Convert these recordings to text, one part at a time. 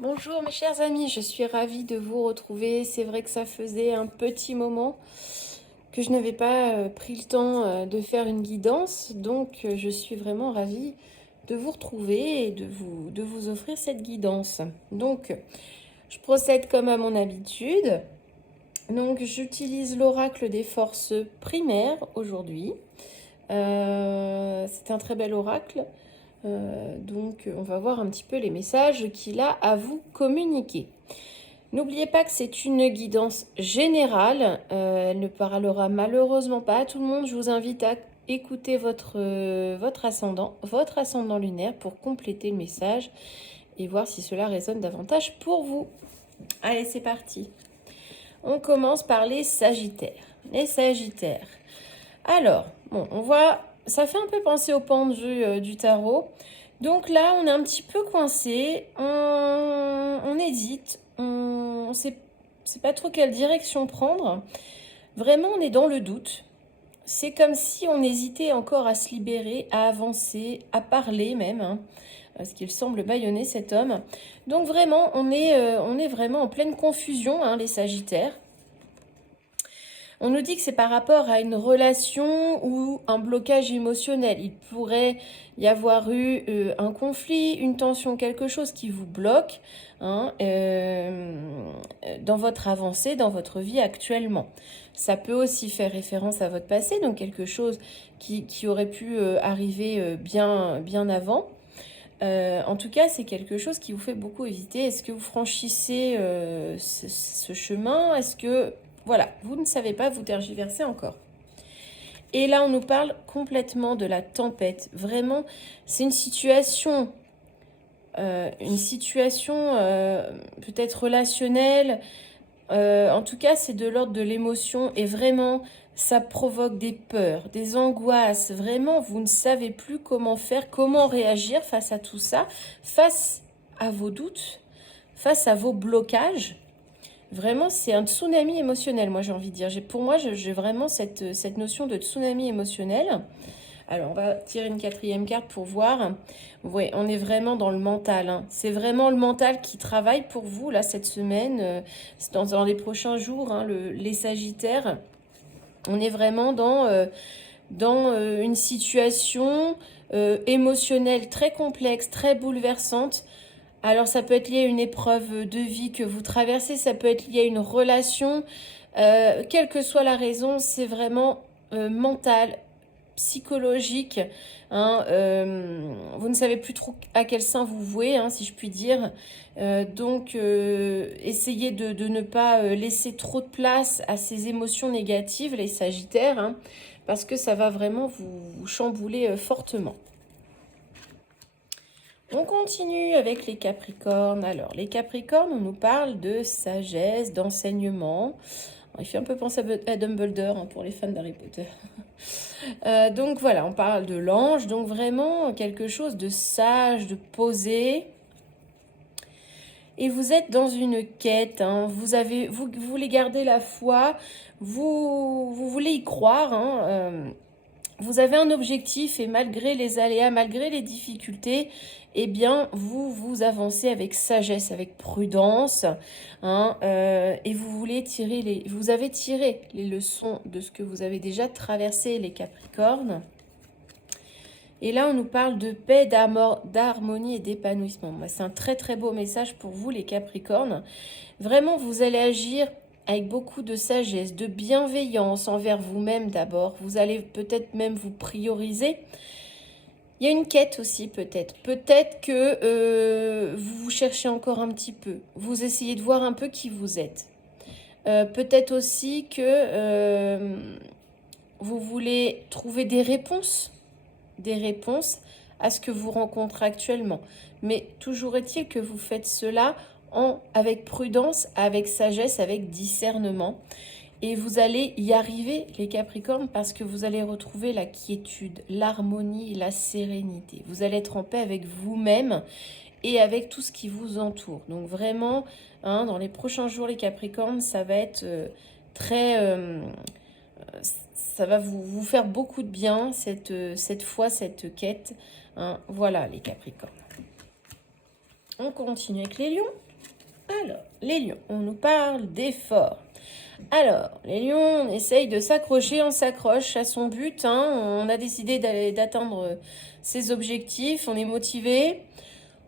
Bonjour mes chers amis, je suis ravie de vous retrouver. C'est vrai que ça faisait un petit moment que je n'avais pas pris le temps de faire une guidance, donc je suis vraiment ravie de vous retrouver et de vous offrir cette guidance. Donc, je procède comme à mon habitude. Donc, j'utilise l'oracle des forces primaires aujourd'hui. C'est un très bel oracle. Donc, on va voir un petit peu les messages qu'il a à vous communiquer. N'oubliez pas que c'est une guidance générale. Elle ne parlera malheureusement pas à tout le monde. Je vous invite à écouter votre ascendant lunaire pour compléter le message et voir si cela résonne davantage pour vous. Allez, c'est parti. On commence par les Sagittaires. Les Sagittaires. Alors, bon, on voit, ça fait un peu penser au pendu du tarot. Donc là, on est un petit peu coincé, on hésite, on sait pas trop quelle direction prendre. Vraiment, on est dans le doute. C'est comme si on hésitait encore à se libérer, à avancer, à parler même, hein, parce qu'il semble bâillonner cet homme. Donc vraiment, on est vraiment en pleine confusion, hein, les Sagittaires. On nous dit que c'est par rapport à une relation ou un blocage émotionnel. Il pourrait y avoir eu un conflit, une tension, quelque chose qui vous bloque, hein, dans votre avancée, dans votre vie actuellement. Ça peut aussi faire référence à votre passé, donc quelque chose qui aurait pu arriver bien avant. En tout cas, c'est quelque chose qui vous fait beaucoup hésiter. Est-ce que vous franchissez ce chemin? Est-ce que, voilà, vous ne savez pas, vous tergiversez encore. Et là, on nous parle complètement de la tempête. Vraiment, c'est une situation peut-être relationnelle. En tout cas, c'est de l'ordre de l'émotion et vraiment, ça provoque des peurs, des angoisses. Vraiment, vous ne savez plus comment faire, comment réagir face à tout ça, face à vos doutes, face à vos blocages. Vraiment, c'est un tsunami émotionnel, moi j'ai envie de dire. Pour moi, j'ai vraiment cette notion de tsunami émotionnel. Alors, on va tirer une quatrième carte pour voir. Vous voyez, on est vraiment dans le mental, hein. C'est vraiment le mental qui travaille pour vous, là, cette semaine, dans les prochains jours, hein, les Sagittaires. On est vraiment dans une situation émotionnelle très complexe, très bouleversante. Alors, ça peut être lié à une épreuve de vie que vous traversez, ça peut être lié à une relation. Quelle que soit la raison, c'est vraiment mental, psychologique, hein, vous ne savez plus trop à quel sein vous vouez, hein, si je puis dire. Donc, essayez de ne pas laisser trop de place à ces émotions négatives, les Sagittaires, hein, parce que ça va vraiment vous chambouler fortement. On continue avec les Capricornes. Alors, les Capricornes, on nous parle de sagesse, d'enseignement. Il fait un peu penser à Dumbledore, hein, pour les fans d'Harry Potter. Donc voilà, on parle de l'ange, donc vraiment quelque chose de sage, de posé. Et vous êtes dans une quête, hein, vous voulez garder la foi, vous voulez y croire, hein, vous avez un objectif et malgré les aléas, malgré les difficultés, eh bien, vous avancez avec sagesse, avec prudence, hein, et vous avez tiré les leçons de ce que vous avez déjà traversé, les Capricornes. Et là, on nous parle de paix, d'harmonie et d'épanouissement. C'est un très très beau message pour vous, les Capricornes. Vraiment, vous allez agir avec beaucoup de sagesse, de bienveillance envers vous-même d'abord. Vous allez peut-être même vous prioriser. Il y a une quête aussi peut-être. Peut-être que vous cherchez encore un petit peu. Vous essayez de voir un peu qui vous êtes. Peut-être aussi que vous voulez trouver des réponses à ce que vous rencontrez actuellement. Mais toujours est-il que vous faites cela avec prudence, avec sagesse, avec discernement. Et vous allez y arriver, les Capricornes, parce que vous allez retrouver la quiétude, l'harmonie, la sérénité. Vous allez être en paix avec vous-même et avec tout ce qui vous entoure. Donc vraiment, hein, dans les prochains jours, les Capricornes, ça va être très... ça va vous faire beaucoup de bien, cette foi, cette quête, hein. Voilà, les Capricornes. On continue avec les lions. Alors, les lions, on nous parle d'efforts. Alors, les lions, on essaye de s'accrocher, on s'accroche à son but. On a décidé d'atteindre ses objectifs, on est motivé.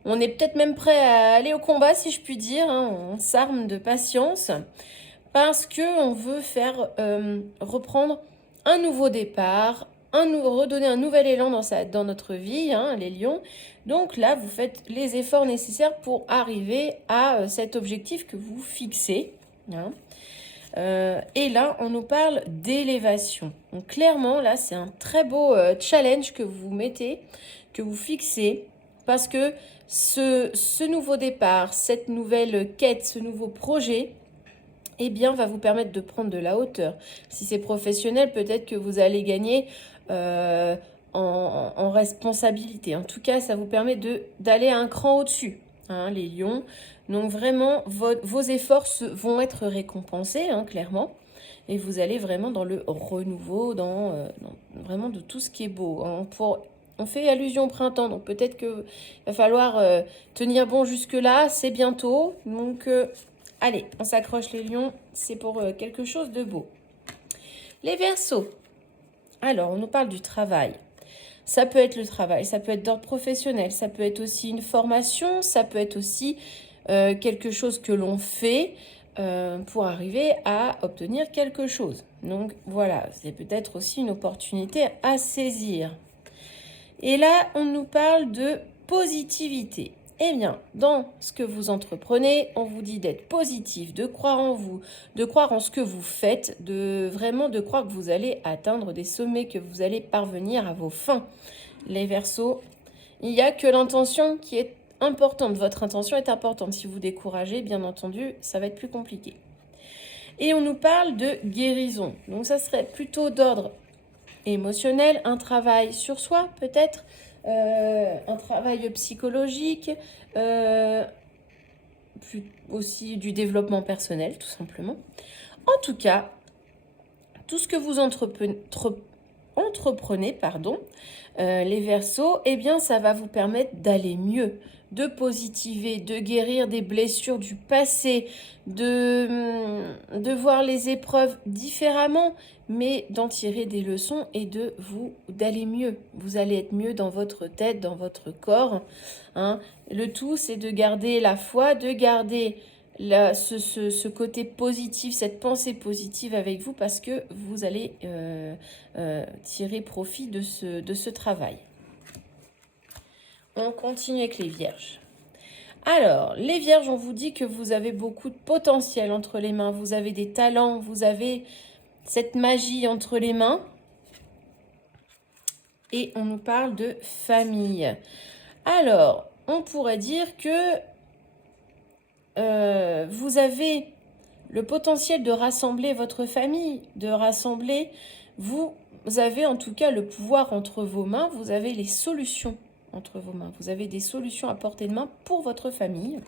On est peut-être même prêt à aller au combat, si je puis dire. On s'arme de patience parce qu'on veut faire reprendre un nouveau départ, redonner un nouvel élan dans notre vie, les lions. Donc là, vous faites les efforts nécessaires pour arriver à cet objectif que vous fixez. Et là, on nous parle d'élévation. Donc clairement, là, c'est un très beau challenge que vous mettez, que vous fixez, parce que ce nouveau départ, cette nouvelle quête, ce nouveau projet, eh bien, va vous permettre de prendre de la hauteur. Si c'est professionnel, peut-être que vous allez gagner en responsabilité. En tout cas, ça vous permet d'aller un cran au-dessus, les lions. Donc vraiment, vos efforts vont être récompensés, clairement. Et vous allez vraiment dans le renouveau, dans vraiment de tout ce qui est beau. On fait allusion au printemps, donc peut-être qu'il va falloir tenir bon jusque-là. C'est bientôt, donc allez, on s'accroche les lions, c'est pour quelque chose de beau. Les Verseaux. Alors, on nous parle du travail. Ça peut être le travail, ça peut être d'ordre professionnel, ça peut être aussi une formation, ça peut être aussi quelque chose que l'on fait pour arriver à obtenir quelque chose. Donc voilà, c'est peut-être aussi une opportunité à saisir. Et là, on nous parle de positivité. Eh bien, dans ce que vous entreprenez, on vous dit d'être positif, de croire en vous, de croire en ce que vous faites, de croire que vous allez atteindre des sommets, que vous allez parvenir à vos fins. Les Verseaux, il n'y a que l'intention qui est importante. Votre intention est importante. Si vous découragez, bien entendu, ça va être plus compliqué. Et on nous parle de guérison. Donc ça serait plutôt d'ordre émotionnel, un travail sur soi peut-être, un travail psychologique, aussi du développement personnel tout simplement. En tout cas, tout ce que vous entreprenez, les Verseaux, eh bien ça va vous permettre d'aller mieux, de positiver, de guérir des blessures du passé, de voir les épreuves différemment, mais d'en tirer des leçons et d'aller mieux. Vous allez être mieux dans votre tête, dans votre corps. Le tout, c'est de garder la foi, de garder ce côté positif, cette pensée positive avec vous parce que vous allez tirer profit de ce travail. On continue avec les Vierges. Alors, les Vierges, on vous dit que vous avez beaucoup de potentiel entre les mains, vous avez des talents, vous avez cette magie entre les mains. Et on nous parle de famille. Alors, on pourrait dire que vous avez le potentiel de rassembler votre famille, vous avez en tout cas le pouvoir entre vos mains, vous avez les solutions entre vos mains, vous avez des solutions à portée de main pour votre famille.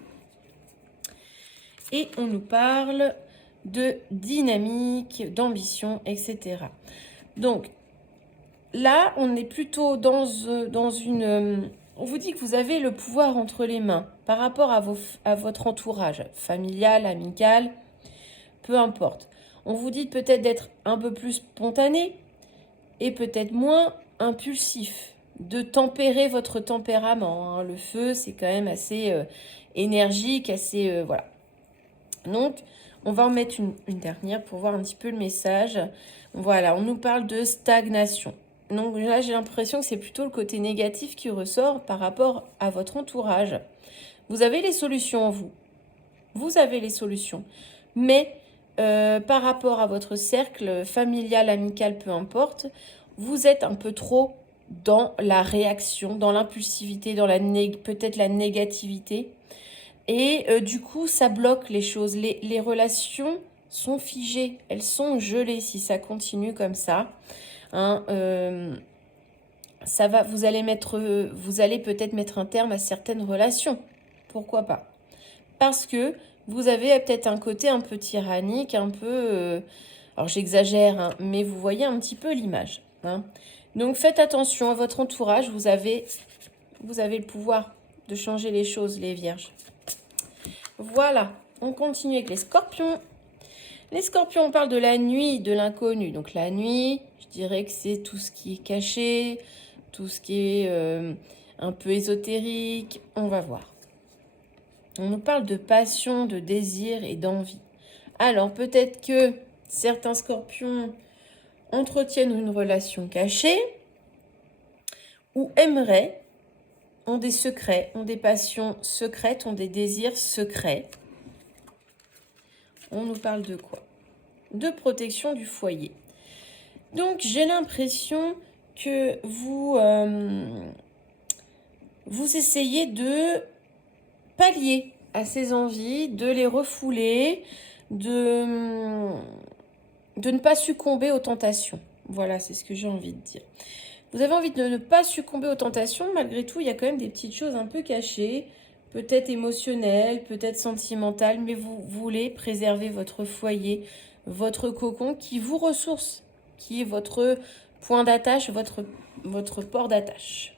Et on nous parle de dynamique, d'ambition, etc. Donc là, on est plutôt dans une... on vous dit que vous avez le pouvoir entre les mains par rapport à votre entourage, familial, amical, peu importe. On vous dit peut-être d'être un peu plus spontané et peut-être moins impulsif, de tempérer votre tempérament. Le feu, c'est quand même assez énergique, assez... voilà. Donc, on va en mettre une dernière pour voir un petit peu le message. Voilà, on nous parle de stagnation. Donc là, j'ai l'impression que c'est plutôt le côté négatif qui ressort par rapport à votre entourage. Vous avez les solutions en vous. Vous avez les solutions. Mais par rapport à votre cercle familial, amical, peu importe, vous êtes un peu trop dans la réaction, dans l'impulsivité, dans peut-être la négativité. Et du coup, ça bloque les choses. Les relations sont figées, elles sont gelées si ça continue comme ça. Ça va, vous allez peut-être mettre un terme à certaines relations. Pourquoi pas? Parce que vous avez peut-être un côté un peu tyrannique, un peu... alors j'exagère, mais vous voyez un petit peu l'image. Donc faites attention à votre entourage, vous avez le pouvoir de changer les choses, les vierges. Voilà, on continue avec les scorpions. Les scorpions, on parle de la nuit, de l'inconnu. Donc la nuit, je dirais que c'est tout ce qui est caché, tout ce qui est un peu ésotérique. On va voir. On nous parle de passion, de désir et d'envie. Alors peut-être que certains scorpions entretiennent une relation cachée ou aimeraient, ont des secrets, ont des passions secrètes, ont des désirs secrets. On nous parle de quoi? De protection du foyer. Donc j'ai l'impression que vous essayez de pallier à ces envies, de les refouler, de ne pas succomber aux tentations. Voilà, c'est ce que j'ai envie de dire. Vous avez envie de ne pas succomber aux tentations, malgré tout, il y a quand même des petites choses un peu cachées, peut-être émotionnelles, peut-être sentimentales, mais vous voulez préserver votre foyer, votre cocon qui vous ressource, qui est votre point d'attache, votre port d'attache.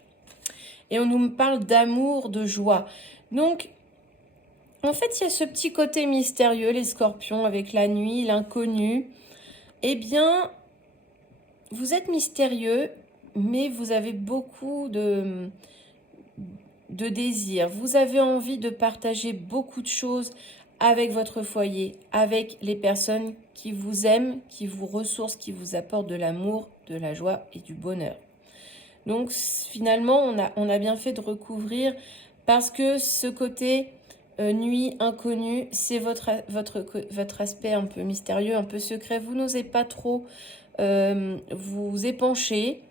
Et on nous parle d'amour, de joie. Donc, en fait, il y a ce petit côté mystérieux, les scorpions, avec la nuit, l'inconnu. Eh bien, vous êtes mystérieux, mais vous avez beaucoup de désirs. Vous avez envie de partager beaucoup de choses avec votre foyer, avec les personnes qui vous aiment, qui vous ressourcent, qui vous apportent de l'amour, de la joie et du bonheur. Donc finalement, on a bien fait de recouvrir parce que ce côté nuit, inconnu, c'est votre aspect un peu mystérieux, un peu secret. Vous n'osez pas trop vous épancher,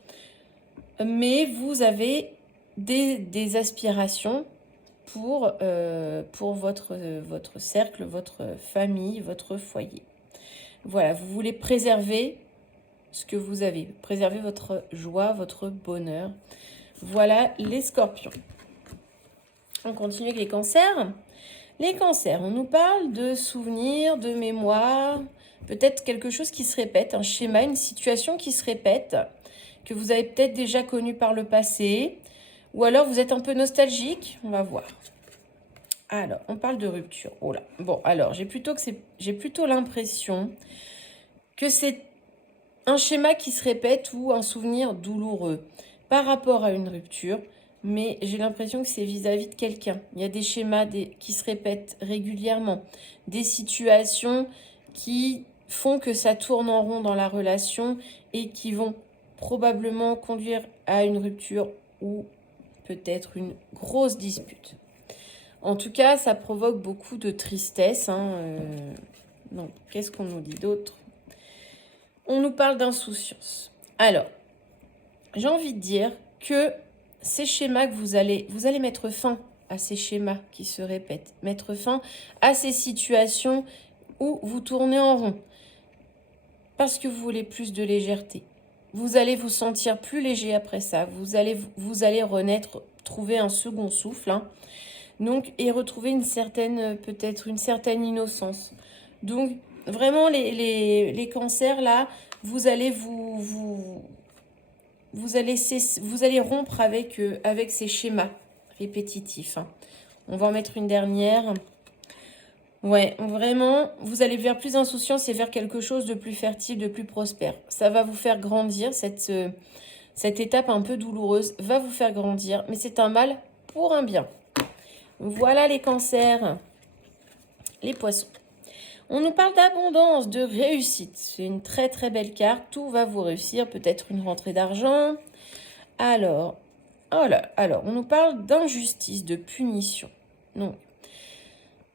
mais vous avez des aspirations pour votre cercle, votre famille, votre foyer. Voilà, vous voulez préserver ce que vous avez, préserver votre joie, votre bonheur. Voilà les scorpions. On continue avec les cancers. Les cancers, on nous parle de souvenirs, de mémoire, peut-être quelque chose qui se répète, un schéma, une situation qui se répète, que vous avez peut-être déjà connu par le passé, ou alors vous êtes un peu nostalgique, on va voir. Alors, on parle de rupture. Oh là. Bon, alors, j'ai plutôt l'impression que c'est un schéma qui se répète ou un souvenir douloureux par rapport à une rupture, mais j'ai l'impression que c'est vis-à-vis de quelqu'un. Il y a des schémas qui se répètent régulièrement, des situations qui font que ça tourne en rond dans la relation et qui vont probablement conduire à une rupture ou peut-être une grosse dispute. En tout cas, ça provoque beaucoup de tristesse. Donc, qu'est-ce qu'on nous dit d'autre? On nous parle d'insouciance. Alors, j'ai envie de dire que ces schémas que vous allez mettre fin à ces schémas qui se répètent, mettre fin à ces situations où vous tournez en rond parce que vous voulez plus de légèreté. Vous allez vous sentir plus léger après ça. Vous allez renaître, trouver un second souffle, donc, et retrouver peut-être une certaine innocence. Donc, vraiment, les cancers, là, vous allez rompre avec ces schémas répétitifs. On va en mettre une dernière. Ouais, vraiment, vous allez vers plus d'insouciance et vers quelque chose de plus fertile, de plus prospère. Ça va vous faire grandir, cette étape un peu douloureuse va vous faire grandir, mais c'est un mal pour un bien. Voilà les cancers. Les poissons. On nous parle d'abondance, de réussite. C'est une très très belle carte. Tout va vous réussir. Peut-être une rentrée d'argent. Alors, on nous parle d'injustice, de punition. Non.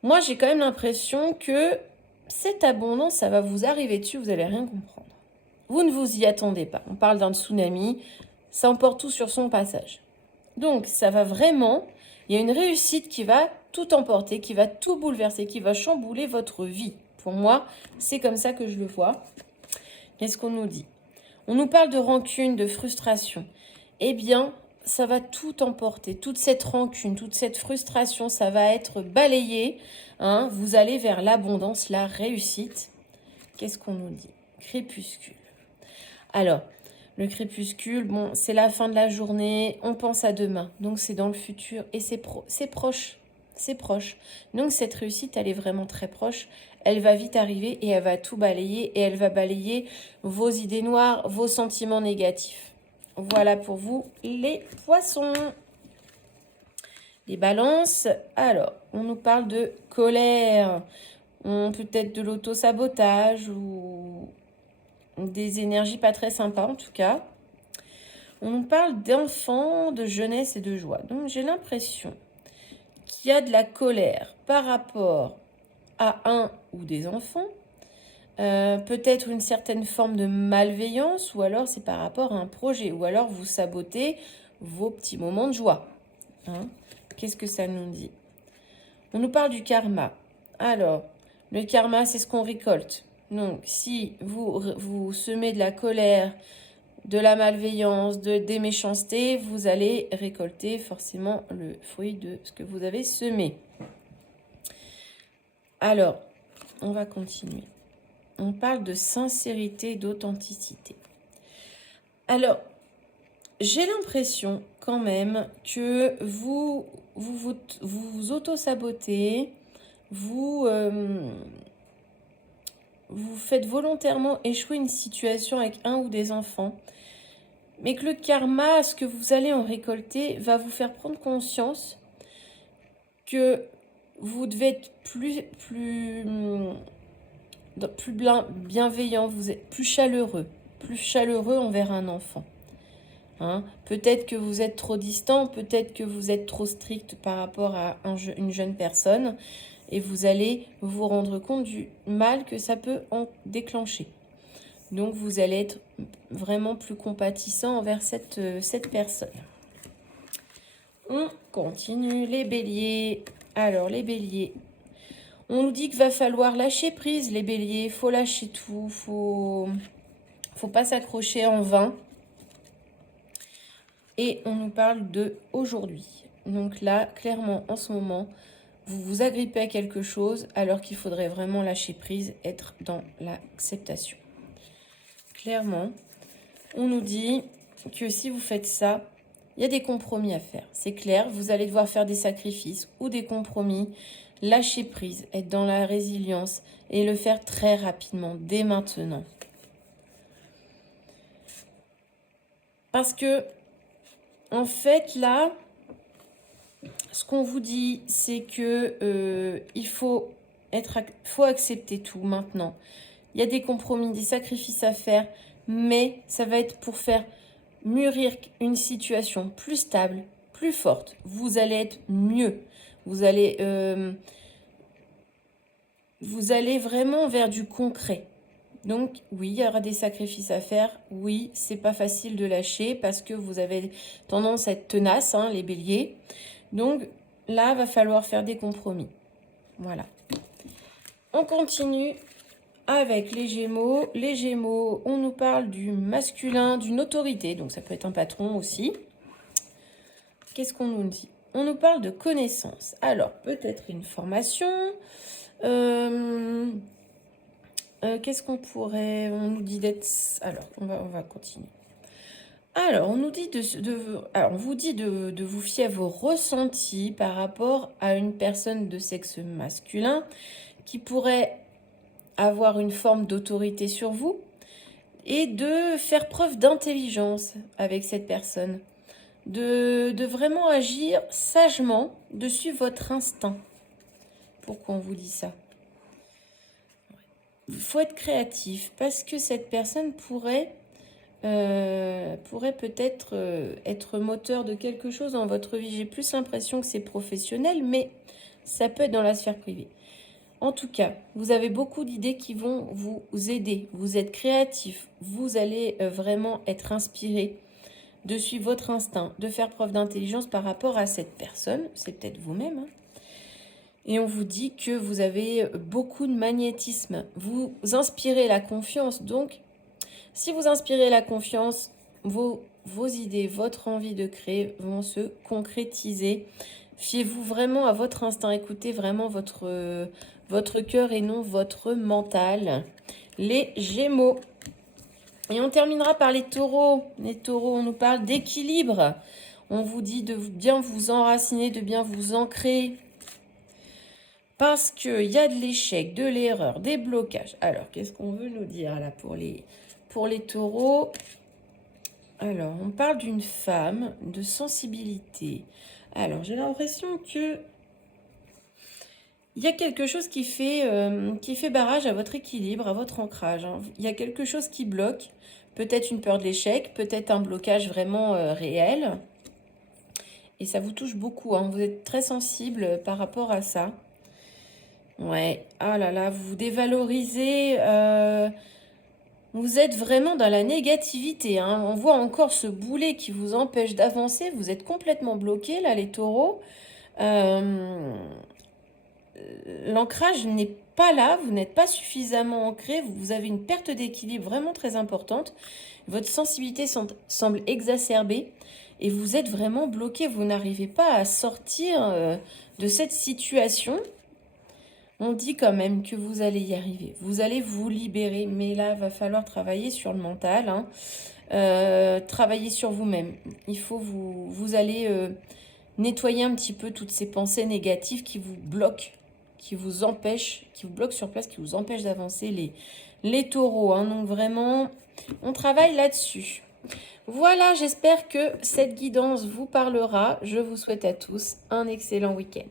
Moi, j'ai quand même l'impression que cette abondance, ça va vous arriver dessus. Vous n'allez rien comprendre. Vous ne vous y attendez pas. On parle d'un tsunami. Ça emporte tout sur son passage. Donc, ça va vraiment... Il y a une réussite qui va tout emporter, qui va tout bouleverser, qui va chambouler votre vie. Pour moi, c'est comme ça que je le vois. Qu'est-ce qu'on nous dit? On nous parle de rancune, de frustration. Eh bien, ça va tout emporter. Toute cette rancune, toute cette frustration, ça va être balayé. Vous allez vers l'abondance, la réussite. Qu'est-ce qu'on nous dit? Crépuscule. Alors, Le crépuscule, bon, c'est la fin de la journée, on pense à demain. Donc, c'est dans le futur et c'est proche. C'est proche. Donc, cette réussite, elle est vraiment très proche. Elle va vite arriver et elle va tout balayer. Et elle va balayer vos idées noires, vos sentiments négatifs. Voilà pour vous, les poissons. Les balances, alors, on nous parle de colère. Peut-être de l'auto-sabotage ou des énergies pas très sympas en tout cas. On nous parle d'enfants, de jeunesse et de joie. Donc j'ai l'impression qu'il y a de la colère par rapport à un ou des enfants. Peut-être une certaine forme de malveillance ou alors c'est par rapport à un projet ou alors vous sabotez vos petits moments de joie. Hein? Qu'est-ce que ça nous dit? On nous parle du karma. Alors, le karma, c'est ce qu'on récolte. Donc, si vous semez de la colère, de la malveillance, des méchancetés, vous allez récolter forcément le fruit de ce que vous avez semé. Alors, on va continuer. On parle de sincérité, d'authenticité. Alors, j'ai l'impression quand même que vous auto-sabotez, vous faites volontairement échouer une situation avec un ou des enfants, mais que le karma, ce que vous allez en récolter, va vous faire prendre conscience que vous devez être plus bienveillant, vous êtes plus chaleureux envers un enfant. Hein? Peut-être que vous êtes trop distant, peut-être que vous êtes trop strict par rapport à une jeune personne et vous allez vous rendre compte du mal que ça peut en déclencher. Donc vous allez être vraiment plus compatissant envers cette personne. On continue, les béliers. Alors les béliers, on nous dit qu'il va falloir lâcher prise, les béliers, faut lâcher tout, faut pas s'accrocher en vain. Et on nous parle de aujourd'hui. Donc là, clairement, en ce moment, vous vous agrippez à quelque chose alors qu'il faudrait vraiment lâcher prise, être dans l'acceptation. Clairement, on nous dit que si vous faites ça, il y a des compromis à faire. C'est clair, vous allez devoir faire des sacrifices ou des compromis, lâcher prise, être dans la résilience et le faire très rapidement, dès maintenant. Parce que en fait, là, ce qu'on vous dit, c'est que il faut accepter tout maintenant. Il y a des compromis, des sacrifices à faire, mais ça va être pour faire mûrir une situation plus stable, plus forte. Vous allez être mieux. Vous allez vraiment vers du concret. Donc oui, il y aura des sacrifices à faire. Oui, c'est pas facile de lâcher parce que vous avez tendance à être tenace, hein, les béliers. Donc là, va falloir faire des compromis. Voilà. On continue avec les Gémeaux. Les Gémeaux, on nous parle du masculin, d'une autorité. Donc ça peut être un patron aussi. Qu'est-ce qu'on nous dit? On nous parle de connaissances. Alors, peut-être une formation. Qu'est-ce qu'on pourrait... On nous dit d'être... Alors, on va continuer. Alors, on nous dit alors, on vous dit de vous fier à vos ressentis par rapport à une personne de sexe masculin qui pourrait avoir une forme d'autorité sur vous et de faire preuve d'intelligence avec cette personne. De vraiment agir sagement, de suivre votre instinct. Pourquoi on vous dit ça? Il faut être créatif parce que cette personne pourrait peut-être être moteur de quelque chose dans votre vie. J'ai plus l'impression que c'est professionnel, mais ça peut être dans la sphère privée. En tout cas, vous avez beaucoup d'idées qui vont vous aider. Vous êtes créatif, vous allez vraiment être inspiré de suivre votre instinct, de faire preuve d'intelligence par rapport à cette personne. C'est peut-être vous-même, hein. Et on vous dit que vous avez beaucoup de magnétisme. Vous inspirez la confiance. Donc, si vous inspirez la confiance, vos idées, votre envie de créer vont se concrétiser. Fiez-vous vraiment à votre instinct. Écoutez vraiment votre cœur et non votre mental. Les Gémeaux. Et on terminera par les taureaux. Les taureaux, on nous parle d'équilibre. On vous dit de bien vous enraciner, de bien vous ancrer. Parce qu'il y a de l'échec, de l'erreur, des blocages. Alors, qu'est-ce qu'on veut nous dire là pour les taureaux? Alors, on parle d'une femme, de sensibilité. Alors, j'ai l'impression que il y a quelque chose qui fait barrage à votre équilibre, à votre ancrage, hein. Il y a quelque chose qui bloque. Peut-être une peur de l'échec, peut-être un blocage vraiment réel. Et ça vous touche beaucoup, hein. Vous êtes très sensible par rapport à ça. Ouais, ah là là, vous vous dévalorisez. Vous êtes vraiment dans la négativité, hein. On voit encore ce boulet qui vous empêche d'avancer. Vous êtes complètement bloqué, là, les taureaux. L'ancrage n'est pas là, vous n'êtes pas suffisamment ancré, vous avez une perte d'équilibre vraiment très importante. Votre sensibilité semble exacerbée et vous êtes vraiment bloqué. Vous n'arrivez pas à sortir de cette situation. On dit quand même que vous allez y arriver. Vous allez vous libérer, mais là, il va falloir travailler sur le mental, hein. Travailler sur vous-même. Il faut vous allez nettoyer un petit peu toutes ces pensées négatives qui vous bloquent, qui vous empêchent, qui vous bloquent sur place, qui vous empêchent d'avancer les taureaux, hein. Donc vraiment, on travaille là-dessus. Voilà, j'espère que cette guidance vous parlera. Je vous souhaite à tous un excellent week-end.